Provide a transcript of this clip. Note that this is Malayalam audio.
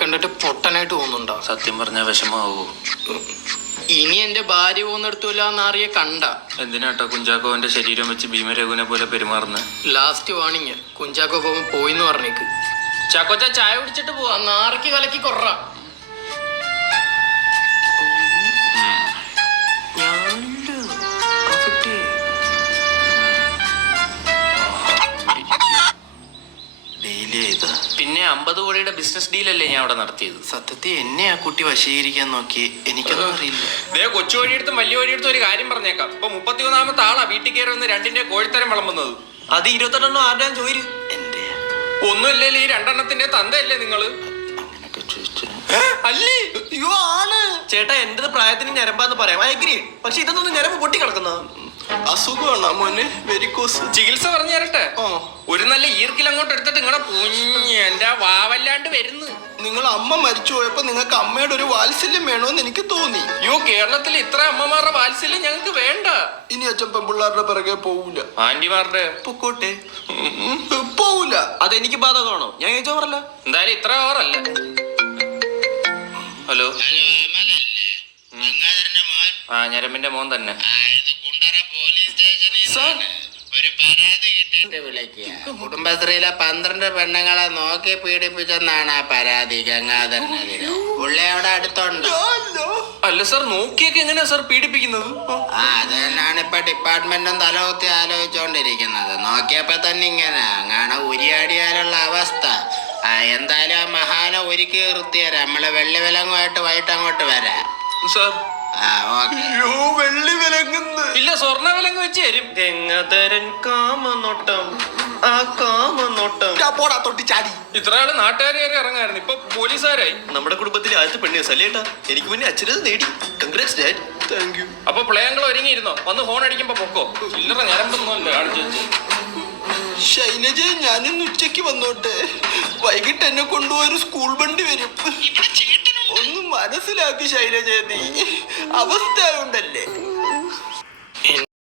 കണ്ടിട്ട് പൊട്ടനായിട്ട് തോന്നുന്നുണ്ടോ? സത്യം പറഞ്ഞ വിഷമാവൂ. ഇനി എന്റെ ഭാര്യ പോകുന്നിടത്തൂല എന്നറിയ കണ്ട. എന്തിനാട്ടോ കുഞ്ചാക്കോവന്റെ ശരീരം വെച്ച് ഭീമരഘുവിനെ പോലെ പെരുമാറുന്നത്? ലാസ്റ്റ് വാണിങ്, കുഞ്ചാക്കോ കോവൻ പോയിന്ന് പറഞ്ഞേക്ക്. ചാക്കോച്ച ചായ കുടിച്ചിട്ട് പോവാ. നാറയ്ക്ക് കലക്കി കൊറ. പിന്നെ 50 കോടിയുടെ ബിസിനസ് ഡീലല്ലേ ഞാൻ അവിടെ നടത്തിയത്. സത്യത്തിൽ എന്നെ ആ കുട്ടി വശീകരിക്കാൻ നോക്കി, എനിക്കൊന്നും അറിയില്ല. കൊച്ചു വഴിയെടുത്തും വലിയ വഴിയെടുത്തും ഒരു കാര്യം പറഞ്ഞേക്കാം. ഇപ്പൊ 31ാമത്തെ ആളാ വീട്ടിൽ കയറി വന്ന് 2ന്റെ കോഴിത്തരം വിളമ്പുന്നത്. അത് 28 ആരുടെയാ ചോദിച്ചു? എന്റെ ഒന്നുമില്ലല്ലേ, ഈ 2 തന്തയല്ലേ നിങ്ങള്? അങ്ങനൊക്കെ ചോദിച്ചു അല്ലേ? അയ്യോ ആണ് ചേട്ടാ, എന്റെ പ്രായത്തിന് ഞരമ്പാന്ന് പറയാം, അയഗ്രി. പക്ഷെ ഇതൊന്നും ഞരമ്പ് പൊട്ടി കിടക്കുന്ന അസുഖമാണ് മോനെ, വെരിക്കോസ്. ചികിത്സ പറഞ്ഞു തരട്ടെ? ഒരു നല്ല ഈർക്കിൽ അങ്ങോട്ട് എടുത്തിട്ട് നിങ്ങളുടെ കുഞ്ഞ് എന്റെ വാവല്ലാണ്ട് വരുന്നു. നിങ്ങൾ അമ്മ മരിച്ചു പോയപ്പോ നിങ്ങൾക്ക് അമ്മയുടെ ഒരു വാത്സല്യം വേണോന്ന് എനിക്ക് തോന്നി. കേരളത്തിൽ ഇത്ര അമ്മമാരുടെ വാത്സല്യം ഞങ്ങൾക്ക് വേണ്ട. ഇനി അച്ഛൻ പെൺപിള്ളാരുടെ പിറകെ പോവൂല. ആന്റിമാരുടെ പൊക്കോട്ടെ, പോവൂല. അതെനിക്ക് ബാധകമാണോ? ഞാൻ ചോദിച്ചോ പറഞ്ഞ. എന്തായാലും ഇത്ര ഓവറല്ല. ഹലോ, ആ ഞരമ്പിന്റെ മോൻ തന്നെ. കുടുംബശ്രീയിലെ 12 പെണ്ണുങ്ങളെ നോക്കി പീഡിപ്പിച്ചെന്നാണ് ആ പരാതി ഗംഗാധരനെതിരെ. പുള്ളി അവിടെ അടുത്തുണ്ട്. അല്ല സാർ, നോക്കിയൊക്കെ എങ്ങനെയാ സാർ പീഡിപ്പിക്കുന്നത്? അത് തന്നെയാണ് ഇപ്പൊ ഡിപ്പാർട്ട്മെന്റും തലകുത്തി ആലോചിച്ചോണ്ടിരിക്കുന്നത്. നോക്കിയപ്പോ തന്നെ ഇങ്ങനെ അങ്ങനെ ഉരിയാടിയാലുള്ള അവസ്ഥ. എന്തായാലും ആ മഹാനെ ഒരുക്കി നിർത്തിയരാ. നമ്മള് വെള്ളി വിലങ്ങുമായിട്ട് വൈകിട്ട് അങ്ങോട്ട് വരാം സാർ. വെള്ളി വിലങ്ങുന്നു ഇല്ല, സ്വർണ്ണ വിലങ്ങ് വെച്ച് തരും. ഗംഗാധരൻ കാമനോട്ടം, ആ കാമനോട്ടം പോടാ തൊട്ടി ചാടി. ഇത്ര ആള് നാട്ടുകാരെ ഇറങ്ങായിരുന്നു, ഇപ്പൊ പോലീസുകാരായി. നമ്മുടെ കുടുംബത്തിലെ ആദ്യത്തെ പെണ്ണ് സല്ലേട്ടാ. എനിക്ക് മുന്നേ അച്ഛനത് നേടി. Congrats dad. Thank you. അപ്പൊ പ്ലേയങ്ങൾ ഒരുങ്ങിയിരുന്നോ? വന്ന് ഹോൺ അടിക്കുമ്പോ പൊക്കോ. ചില്ലറ ഞരമ്പൊന്നുമല്ല കാണിച്ചു വെച്ച്. ശൈലജ, ഞാനിന്ന് ഉച്ചക്ക് വന്നോട്ടെ. വൈകിട്ട് എന്നെ കൊണ്ടുപോയൊരു സ്കൂൾ വണ്ടി വരും. ഒന്ന് മനസ്സിലാക്കി ശൈലജ, നീ അവസ്ഥ ഉണ്ടല്ലേ.